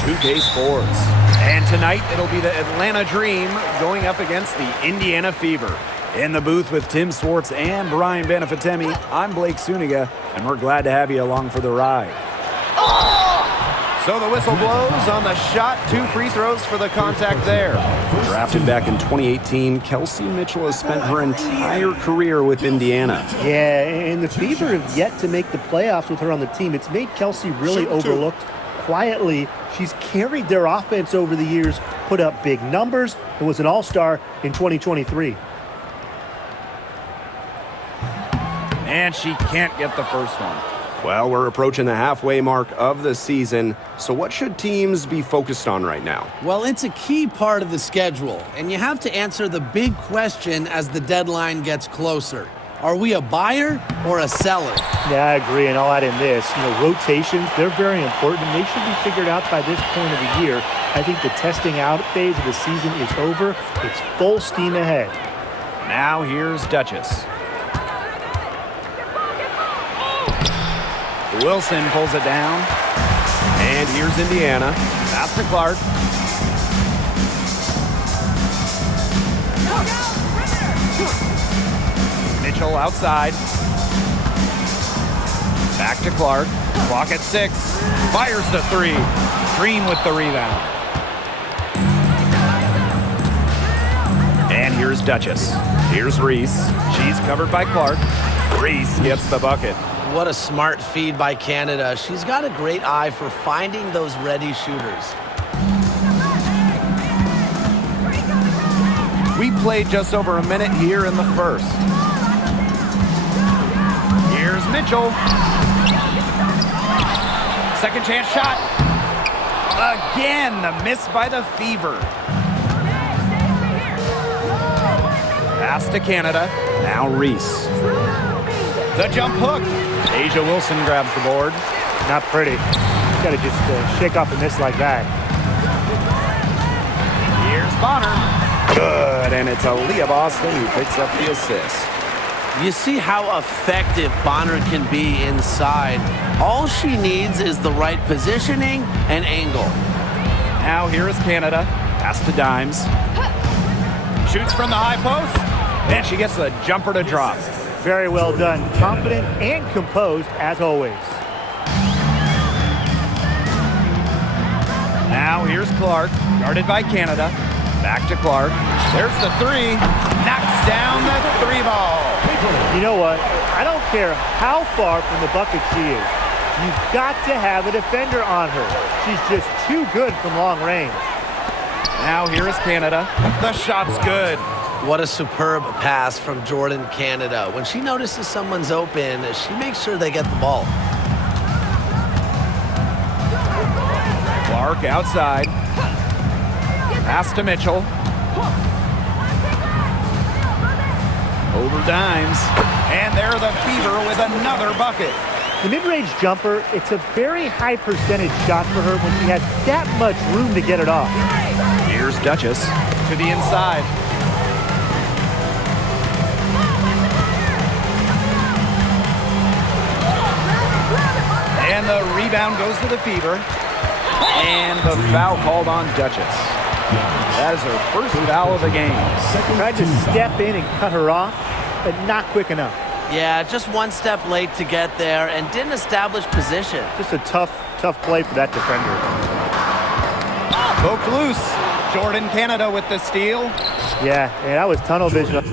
2K Sports. And tonight, it'll be the Atlanta Dream going up against the Indiana Fever. In the booth with Tim Swartz and Brian Benefitemi, I'm Blake Suniga, and we're glad to have you along for the ride. So the whistle blows on the shot. 2 free throws for the contact there. Drafted back in 2018, Kelsey Mitchell has spent her entire career with Indiana. Yeah, and the Fever have yet to make the playoffs with her on the team. It's made Kelsey really overlooked. Quietly, she's carried their offense over the years, put up big numbers, and was an all-star in 2023. And she can't get the first one. Well, we're approaching the halfway mark of the season, so what should teams be focused on right now? Well, it's a key part of the schedule, and you have to answer the big question as the deadline gets closer. Are we a buyer or a seller? Yeah, I agree, and I'll add in this. Rotations, they're very important, and they should be figured out by this point of the year. I think the testing out phase of the season is over. It's full steam ahead. Now here's Duchess. Wilson pulls it down. And here's Indiana. Pass to Clark. Mitchell outside. Back to Clark. Clock at 6. Fires the 3. Green with the rebound. And here's Duchess. Here's Reese. She's covered by Clark. Reese gets the bucket. What a smart feed by Canada. She's got a great eye for finding those ready shooters. We played just over a minute here in the first. Here's Mitchell. Second chance shot. Again, the miss by the Fever. Pass to Canada. Now Reese. The jump hook. A'ja Wilson grabs the board. Not pretty. You got to just shake off a miss like that. Here's Bonner. Good, and it's Aaliyah Boston who picks up the assist. You see how effective Bonner can be inside. All she needs is the right positioning and angle. Now here is Canada. Pass to Dimes. Shoots from the high post. And she gets a jumper to drop. Very well done. Confident and composed, as always. Now here's Clark, guarded by Canada. Back to Clark. There's the 3. Knocks down the 3 ball. You know what? I don't care how far from the bucket she is. You've got to have a defender on her. She's just too good from long range. Now here is Canada. The shot's good. What a superb pass from Jordan Canada. When she notices someone's open, she makes sure they get the ball. Clark outside. Pass to Mitchell. Over Dimes. And there the Fever with another bucket. The mid-range jumper, it's a very high percentage shot for her when she has that much room to get it off. Here's Duchess to the inside. And the rebound goes to the Fever. And the foul called on Duchess. That is her first foul of the game. Tried to step in and cut her off, but not quick enough. Yeah, just one step late to get there and didn't establish position. Just a tough play for that defender. Poked loose. Jordan Canada with the steal. Yeah, that was tunnel vision.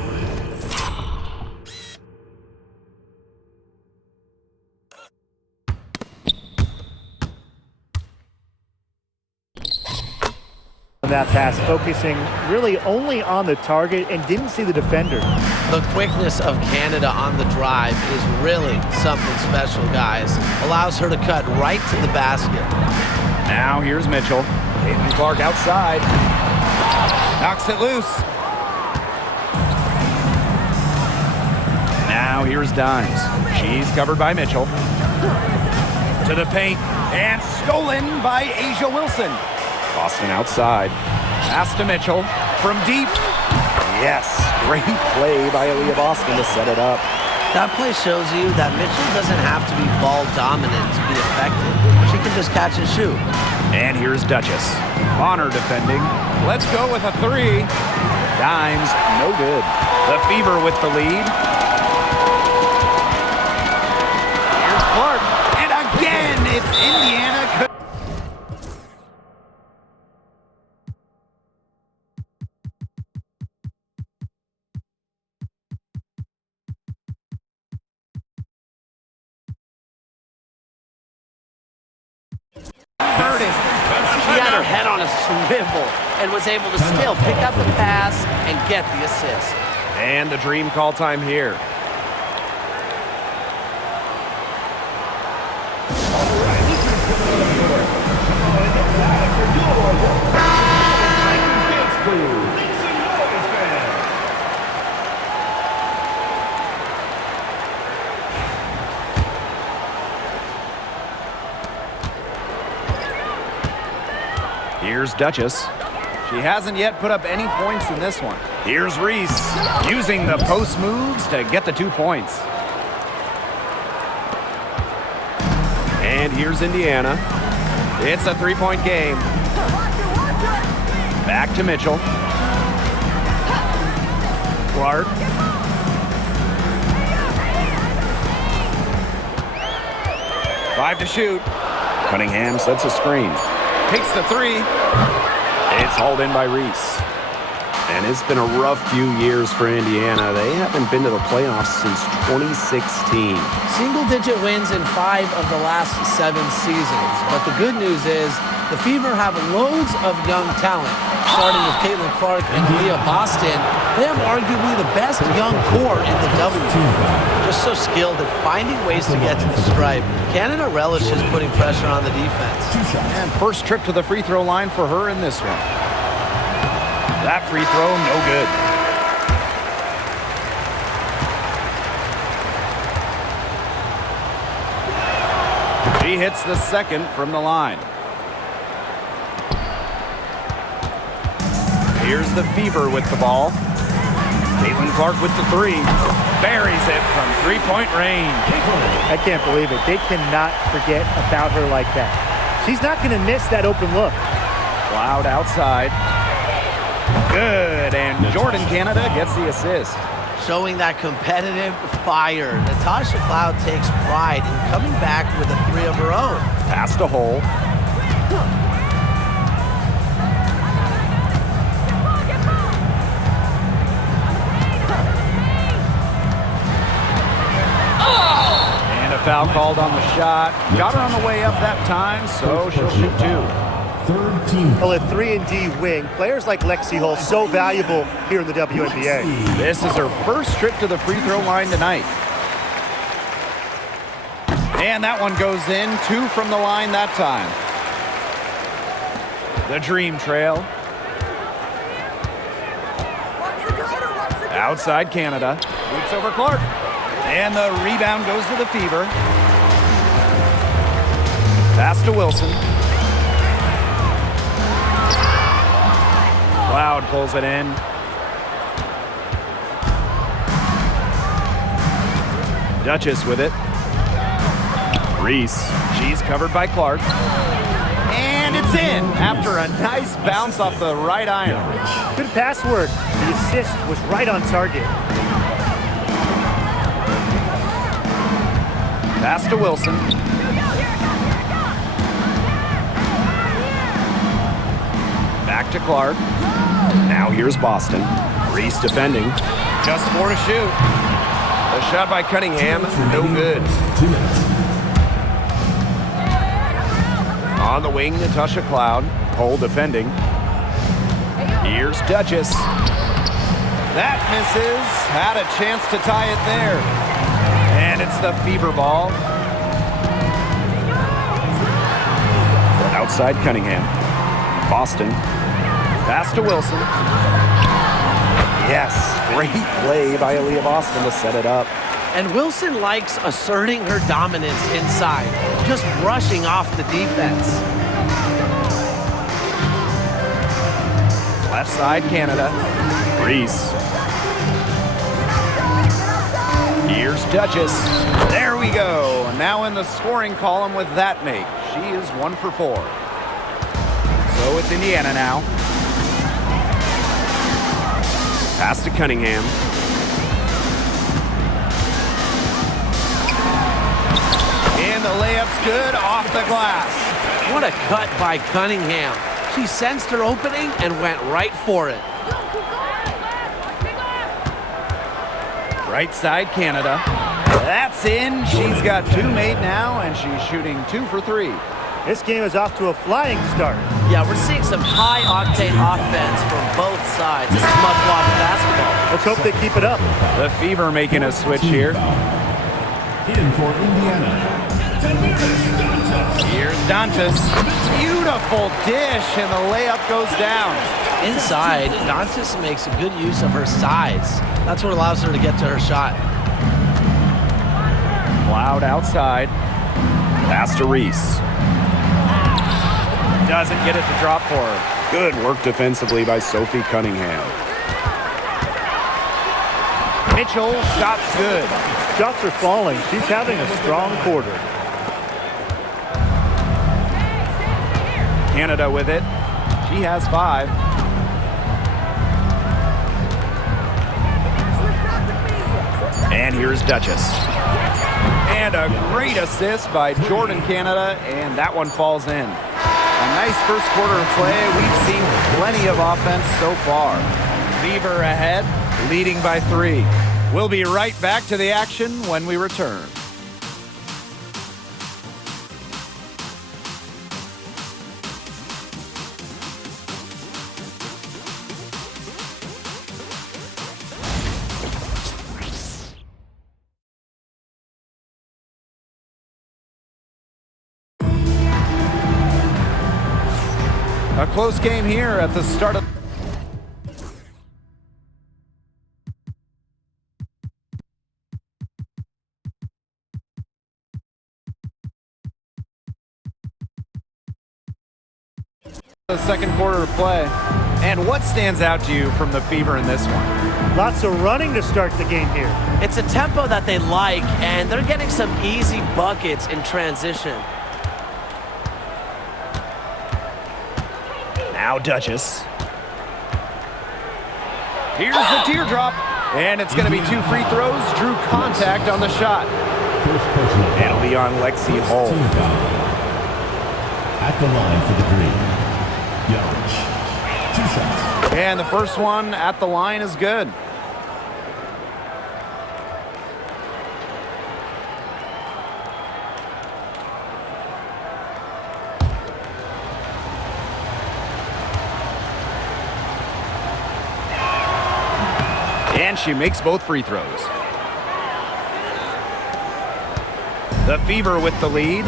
That pass, focusing really only on the target and didn't see the defender. The quickness of Canada on the drive is really something special, guys. Allows her to cut right to the basket. Now here's Mitchell. Caitlin Clark outside. Knocks it loose. Now here's Dimes. She's covered by Mitchell. To the paint. And stolen by A'ja Wilson. Boston outside. Pass to Mitchell from deep. Yes, great play by Aaliyah Boston to set it up. That play shows you that Mitchell doesn't have to be ball dominant to be effective. She can just catch and shoot. And here's Duchess. Bonner defending. Let's go with a three. Dimes, no good. The Fever with the lead. Here's Clark. And again, it's Indiana. She had her head on a swivel and was able to still pick up the pass and get the assist. And the Dream call time here. Here's Duchess. She hasn't yet put up any points in this one. Here's Reese, using the post moves to get the 2 points. And here's Indiana. It's a 3-point game. Back to Mitchell. Clark. Five to shoot. Cunningham sets a screen. Takes the three. It's hauled in by Reese. And it's been a rough few years for Indiana. They haven't been to the playoffs since 2016. Single-digit wins in 5 of the last 7 seasons. But the good news is the Fever have loads of young talent. Starting with Caitlin Clark and Leah Boston, they have arguably the best young core in the W. Just so skilled at finding ways to get to the stripe. Canada relishes putting pressure on the defense. And first trip to the free throw line for her in this one. That free throw, no good. She hits the second from the line. Here's the Fever with the ball. Caitlin Clark with the three. Buries it from three-point range. I can't believe it. They cannot forget about her like that. She's not going to miss that open look. Cloud outside. Good, and Jordan Canada gets the assist. Showing that competitive fire, Natasha Cloud takes pride in coming back with a three of her own. Past a hole. And a foul called on the shot. Got her on the way up that time, so she'll shoot two. Well, a 3-and-D wing. Players like Lexi Hull, so valuable here in the WNBA. This is her first trip to the free throw line tonight. And that one goes in. 2 from the line that time. The Dream trail. Outside Canada. Boots over Clark. And the rebound goes to the Fever. Pass to Wilson. Cloud pulls it in. Duchess with it. Reese. She's covered by Clark. And it's in after a nice bounce off the right iron. Good password. The assist was right on target. Pass to Wilson. Back to Clark. Now here's Boston. Reese defending. Just 4 to shoot. A shot by Cunningham. No good. On the wing, Natasha Cloud. Cole defending. Here's Duchess. That misses. Had a chance to tie it there. And it's the Fever ball. Outside Cunningham. Boston. Pass to Wilson. Yes, great play by Aaliyah Boston to set it up. And Wilson likes asserting her dominance inside, just brushing off the defense. Left side Canada. Reese. Here's Duchess. There we go. Now in the scoring column with that make. She is 1 for 4. So it's Indiana now. Pass to Cunningham. And the layup's good off the glass. What a cut by Cunningham. She sensed her opening and went right for it. Right side, Canada. That's in. She's got 2 made now, and she's shooting 2 for 3. This game is off to a flying start. Yeah, we're seeing some high-octane offense from both sides. This is much-watched basketball. Let's hope they keep it up. The Fever making a switch here. In for Indiana. Here's Dantas. Beautiful dish, and the layup goes down. Inside, Dantas makes a good use of her size. That's what allows her to get to her shot. Loud outside. Pass to Reese. Doesn't get it to drop for her. Good work defensively by Sophie Cunningham. Mitchell, shot's good. Shots are falling. She's having a strong quarter. Canada with it. She has 5. And here's Duchess. And a great assist by Jordan Canada, and that one falls in. A nice first quarter of play. We've seen plenty of offense so far. Fever ahead, leading by 3. We'll be right back to the action when we return. A close game here at the start of the second quarter of play. And what stands out to you from the Fever in this one? Lots of running to start the game here. It's a tempo that they like, and they're getting some easy buckets in transition. Now Duchess. Here's the teardrop. And it's going to be 2 free throws. Drew contact on the shot. First personal foul. It'll be on Lexi Hull. Team foul. At the line for the green. Yelich. 2 shots. And the first one at the line is good. And she makes both free throws. The Fever with the lead.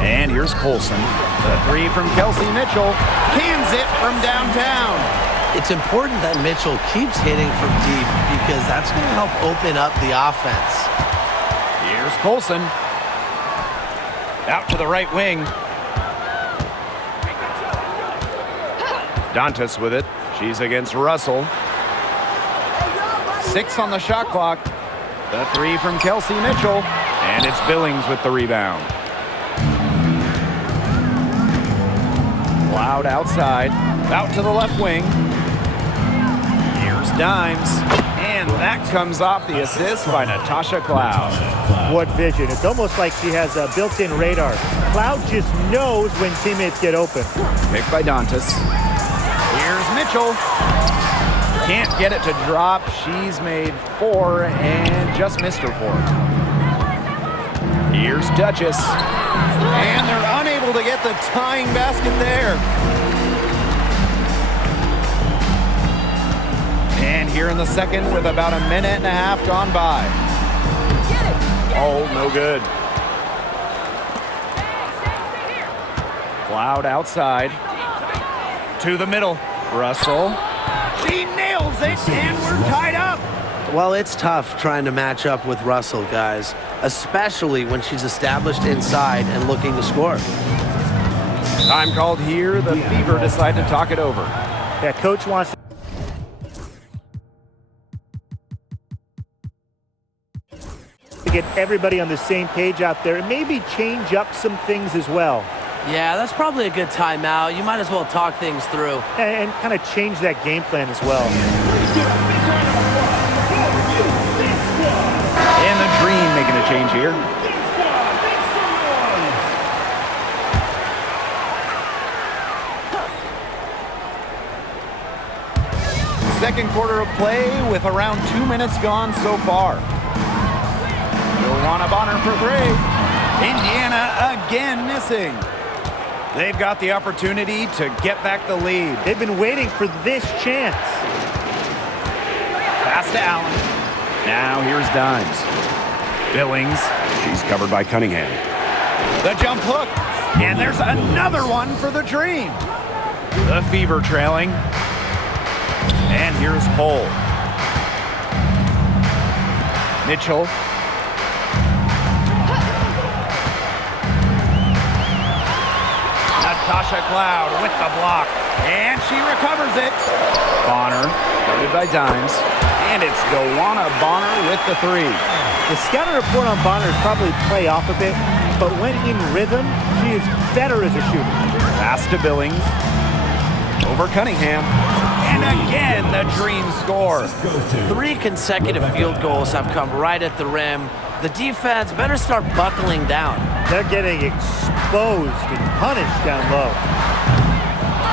And here's Colson. The 3 from Kelsey Mitchell. Cans it from downtown. It's important that Mitchell keeps hitting from deep because that's going to help open up the offense. Here's Colson. Out to the right wing. Dantas with it. She's against Russell. 6 on the shot clock. The 3 from Kelsey Mitchell. And it's Billings with the rebound. Loud outside. Out to the left wing. Here's Dimes. And that comes off the assist by Natasha Cloud. What vision. It's almost like she has a built-in radar. Cloud just knows when teammates get open. Picked by Dantas. Here's Mitchell. Can't get it to drop. She's made 4 and just missed her 4th. Here's Duchess. And they're unable to get the tying basket there. And here in the second with about a minute and a half gone by. Oh, no good. Cloud outside. To the middle. Russell. She nails it, and we're tied up. Well, it's tough trying to match up with Russell, guys, especially when she's established inside and looking to score. Time called here. The Fever decide to talk it over. Yeah, coach wants the get everybody on the same page out there and maybe change up some things as well. Yeah, that's probably a good timeout. You might as well talk things through. And kind of change that game plan as well. And the Dream making a change here. Second quarter of play with around 2 minutes gone so far. Joanna Bonner for three. Indiana again missing. They've got the opportunity to get back the lead. They've been waiting for this chance. Pass to Allen. Now here's Dimes. Billings. She's covered by Cunningham. The jump hook. And there's another one for the Dream. The Fever trailing. And here's Hull. Mitchell. Natasha Cloud with the block. And she recovers it. Bonner, guarded by Dimes. And it's Gowanna Bonner with the three. The scouting report on Bonner is probably play off a bit, but when in rhythm, she is better as a shooter. Pass to Billings. Over Cunningham. And again, the Dream score. 3 consecutive field goals have come right at the rim. The defense better start buckling down. They're getting exposed and punished down low.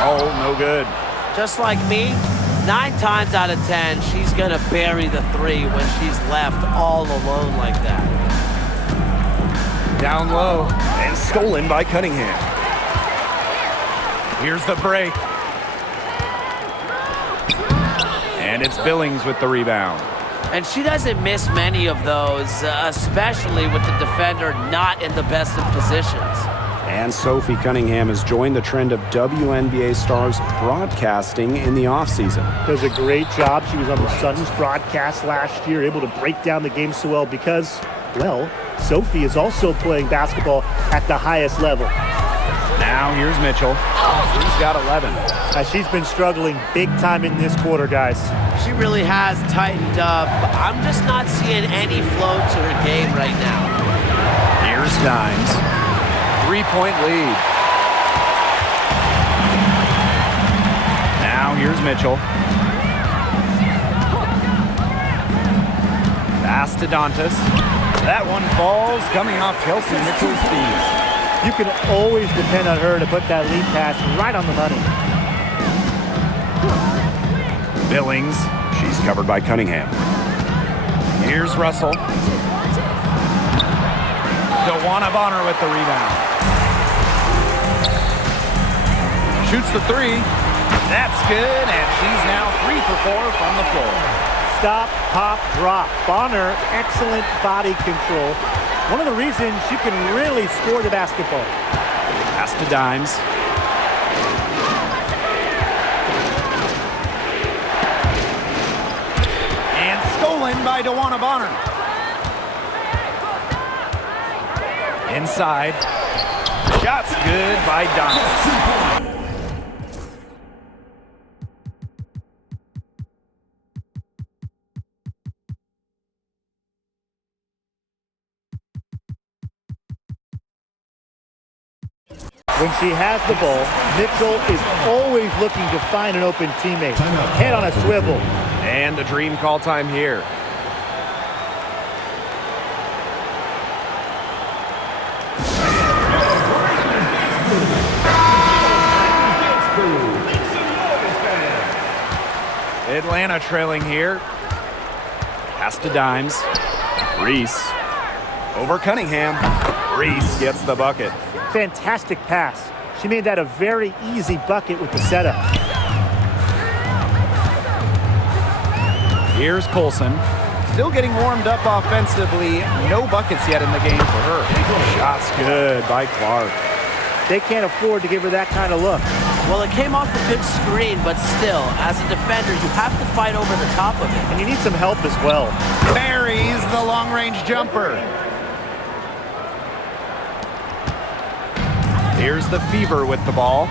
Oh, no good. Just like me, 9 times out of 10, she's going to bury the 3 when she's left all alone like that. Down low. And stolen by Cunningham. Here's the break. And it's Billings with the rebound. And she doesn't miss many of those, especially with the defender not in the best of positions. And Sophie Cunningham has joined the trend of WNBA stars broadcasting in the offseason. Does a great job. She was on the Suns broadcast last year, able to break down the game so well because, well, Sophie is also playing basketball at the highest level. Now here's Mitchell. She's got 11. She's been struggling big time in this quarter, guys. She really has tightened up. I'm just not seeing any flow to her game right now. Here's Dimes. 3-point lead. Now here's Mitchell. Pass to Dantas. That one falls, coming off Kelsey Mitchell's feet. You can always depend on her to put that lead pass right on the money. Billings. She's covered by Cunningham. Here's Russell. Joanna Bonner with the rebound. Shoots the 3. That's good, and she's now 3 for 4 from the floor. Stop, pop, drop. Bonner, excellent body control. One of the reasons she can really score the basketball. Pass to Dimes. And stolen by Joanna Bonner. Inside. Shot's good by Dimes. When she has the ball, Mitchell is always looking to find an open teammate. Head on a swivel. And the Dream call time here. Atlanta trailing here. Pass to Dimes. Reese. Over Cunningham. Reese gets the bucket. Fantastic pass. She made that a very easy bucket with the setup. Here's Colson. Still getting warmed up offensively. No buckets yet in the game for her. Shot's good by Clark. They can't afford to give her that kind of look. Well, it came off a good screen, but still, as a defender, you have to fight over the top of it. And you need some help as well. Buries the long-range jumper. Here's the Fever with the ball.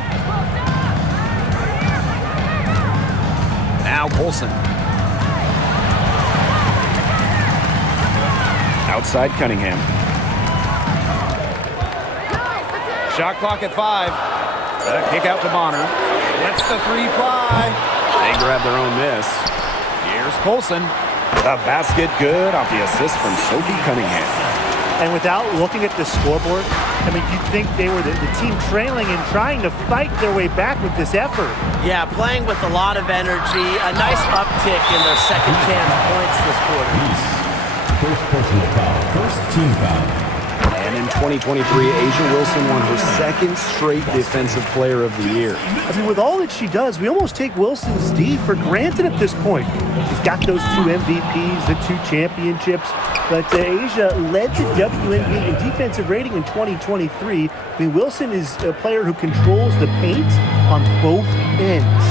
Now Colson. outside Cunningham. Shot clock at 5. A kick out to Bonner. Lets the 3 fly. They grab their own miss. Here's Colson. The basket good off the assist from Sophie Cunningham. And without looking at the scoreboard, I mean, you'd think they were the team trailing and trying to fight their way back with this effort. Yeah, playing with a lot of energy. A nice uptick in their second chance points this quarter. First personal foul. First team foul. And in 2023, A'ja Wilson won her second straight Defensive Player of the Year. I mean, with all that she does, we almost take Wilson's D for granted at this point. She's got those 2 MVPs, the 2 championships, but A'ja led the WNBA in defensive rating in 2023. I mean, Wilson is a player who controls the paint on both ends.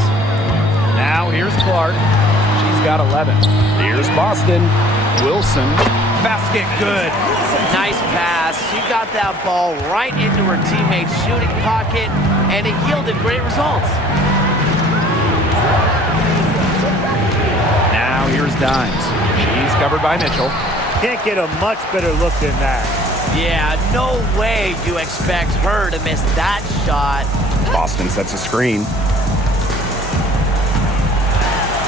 Now here's Clark. She's got 11. Here's Boston. Wilson. Basket good. Nice pass. She got that ball right into her teammate's shooting pocket, and it yielded great results. Now here's Dimes. She's covered by Mitchell. Can't get a much better look than that. Yeah, no way you expect her to miss that shot. Boston sets a screen.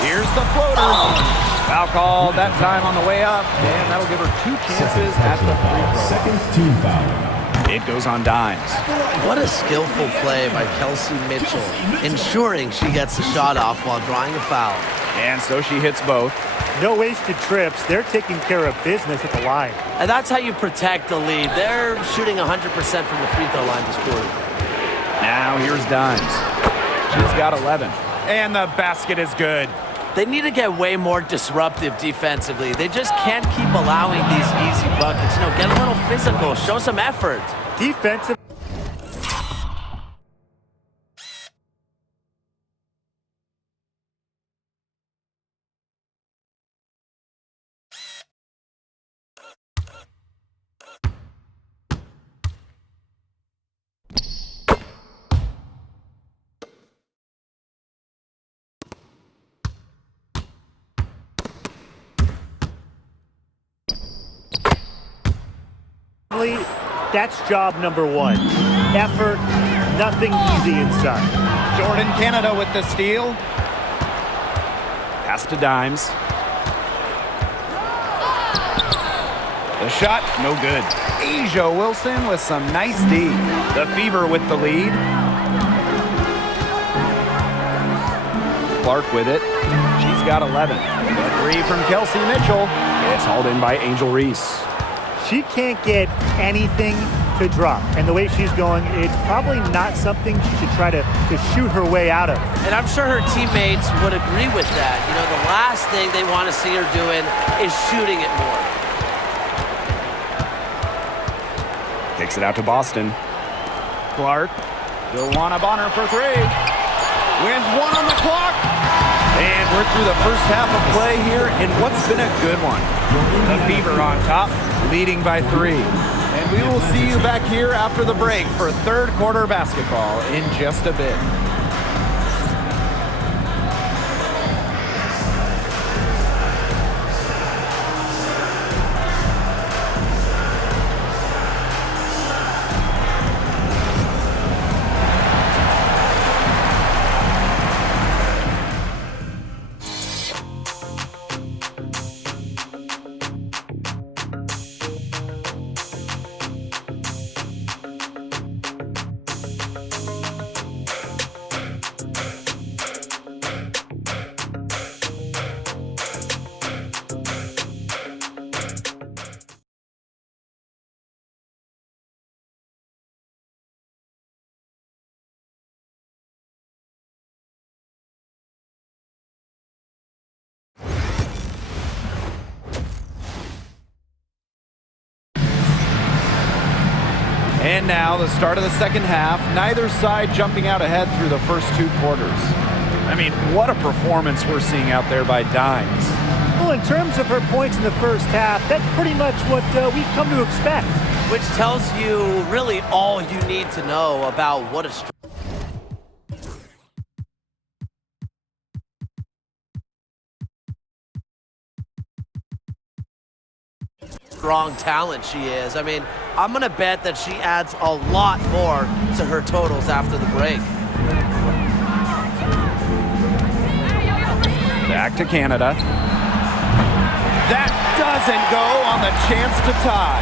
Here's the floater. Foul called that time on the way up, and that'll give her 2 chances at the free throw. Second team foul. It goes on Dimes. What a skillful play by Kelsey Mitchell, ensuring she gets the shot off while drawing a foul. And so she hits both. No wasted trips. They're taking care of business at the line. And that's how you protect the lead. They're shooting 100% from the free throw line this quarter. Now here's Dimes. She's got 11. And the basket is good. They need to get way more disruptive defensively. They just can't keep allowing these easy buckets. Get a little physical, show some effort. Defensive. That's job number 1. Effort, nothing easy inside. Jordan Canada with the steal. Pass to Dimes. The shot, no good. A'ja Wilson with some nice D. The Fever with the lead. Clark with it. She's got 11. The 3 from Kelsey Mitchell. It's hauled in by Angel Reese. She can't get anything to drop. And the way she's going, it's probably not something she should try to shoot her way out of. And I'm sure her teammates would agree with that. The last thing they want to see her doing is shooting it more. Kicks it out to Boston. Clark. Dewana Bonner for 3. With 1 on the clock. And we're through the first half of play here in what's been a good one. The Fever on top, leading by 3. And we will see you back here after the break for third quarter basketball in just a bit. And now the start of the second half. Neither side jumping out ahead through the first 2 quarters. I mean, what a performance we're seeing out there by Dimes. Well, in terms of her points in the first half, that's pretty much what we've come to expect. Which tells you really all you need to know about what a strong talent she is. I mean, I'm going to bet that she adds a lot more to her totals after the break. Back to Canada. That doesn't go on the chance to tie.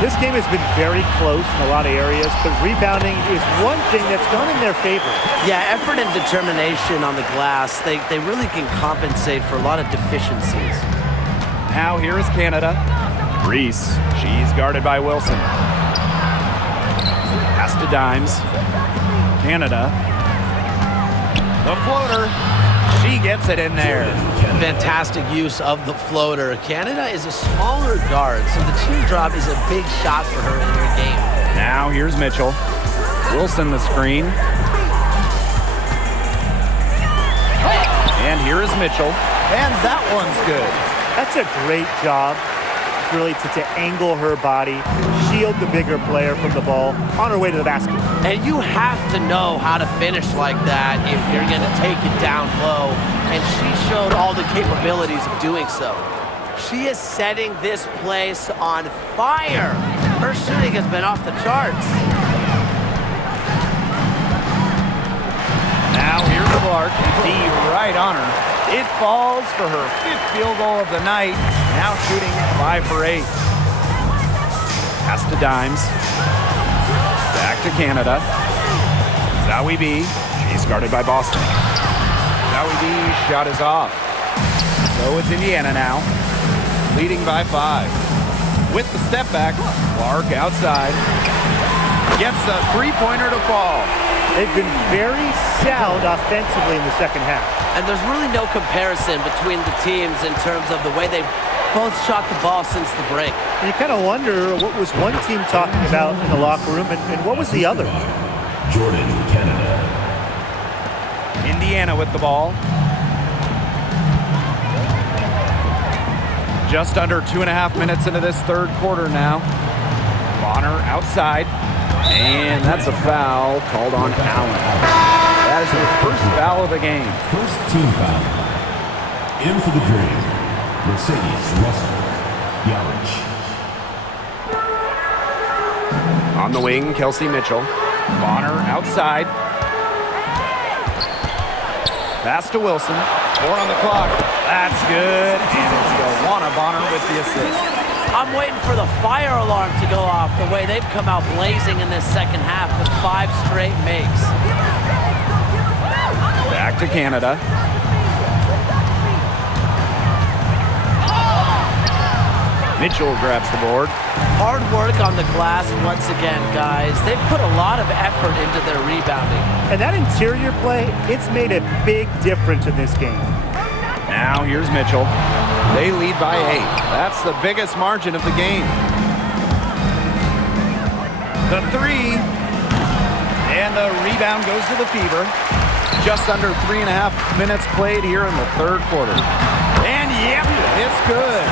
This game has been very close in a lot of areas, but rebounding is one thing that's gone in their favor. Yeah, effort and determination on the glass, they really can compensate for a lot of deficiencies. Now here is Canada. Reese, she's guarded by Wilson. Pass to Dimes. Canada. The floater. She gets it in there. Fantastic use of the floater. Canada is a smaller guard, so the teardrop is a big shot for her in her game. Now here's Mitchell. Wilson the screen. And here is Mitchell. And that one's good. That's a great job, really, to angle her body, shield the bigger player from the ball on her way to the basket. And you have to know how to finish like that if you're going to take it down low. And she showed all the capabilities of doing so. She is setting this place on fire. Her shooting has been off the charts. Now here's Clark. D right on her. It falls for her 5th field goal of the night. Now shooting 5 for 8. Pass to Dimes. Back to Canada. Zowie B. She's guarded by Boston. Zowie B's shot is off. So it's Indiana now, leading by 5. With the step back, Clark outside. Gets a three-pointer to fall. They've been very sound offensively in the second half. And there's really no comparison between the teams in terms of the way they've both shot the ball since the break. You kind of wonder what was one team talking about in the locker room and what was the other. Jordan, Canada. Indiana with the ball. Just under 2.5 minutes into this third quarter now. Bonner outside. And that's a foul called on Allen. That is her first foul of the game. First team foul. In for the Dream, Mercedes Russell, Yarich. On the wing, Kelsey Mitchell. Bonner outside. Pass to Wilson. 4 on the clock. That's good. And it's Joanna Bonner with the assist. I'm waiting for the fire alarm to go off the way they've come out blazing in this second half with 5 straight makes. Back to Canada. Mitchell grabs the board. Hard work on the glass once again, guys. They've put a lot of effort into their rebounding. And that interior play, it's made a big difference in this game. Now here's Mitchell. They lead by 8. That's the biggest margin of the game. The 3. And the rebound goes to the Fever. Just under 3.5 minutes played here in the third quarter. And yep, it's good.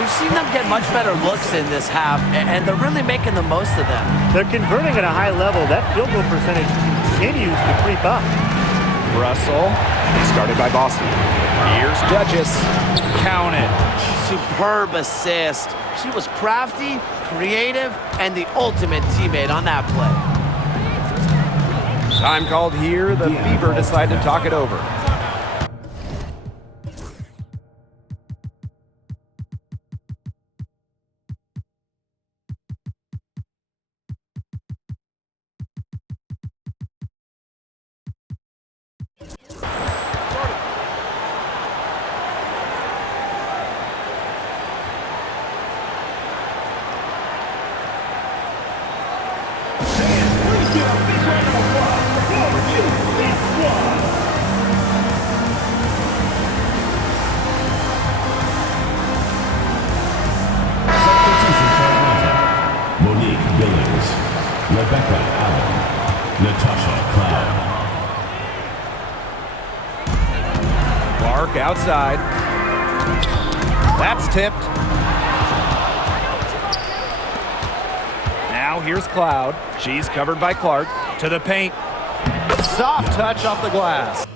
We've seen them get much better looks in this half, and they're really making the most of them. They're converting at a high level. That field goal percentage continues to creep up. Russell, he's started by Boston. Here's Duchess. Count it. Superb assist. She was crafty, creative, and the ultimate teammate on that play. Time called here. The Fever decide to talk it over. Rebecca Allen, Natasha Cloud. Clark outside. That's tipped. Now here's Cloud. She's covered by Clark. To the paint. Soft touch off the glass.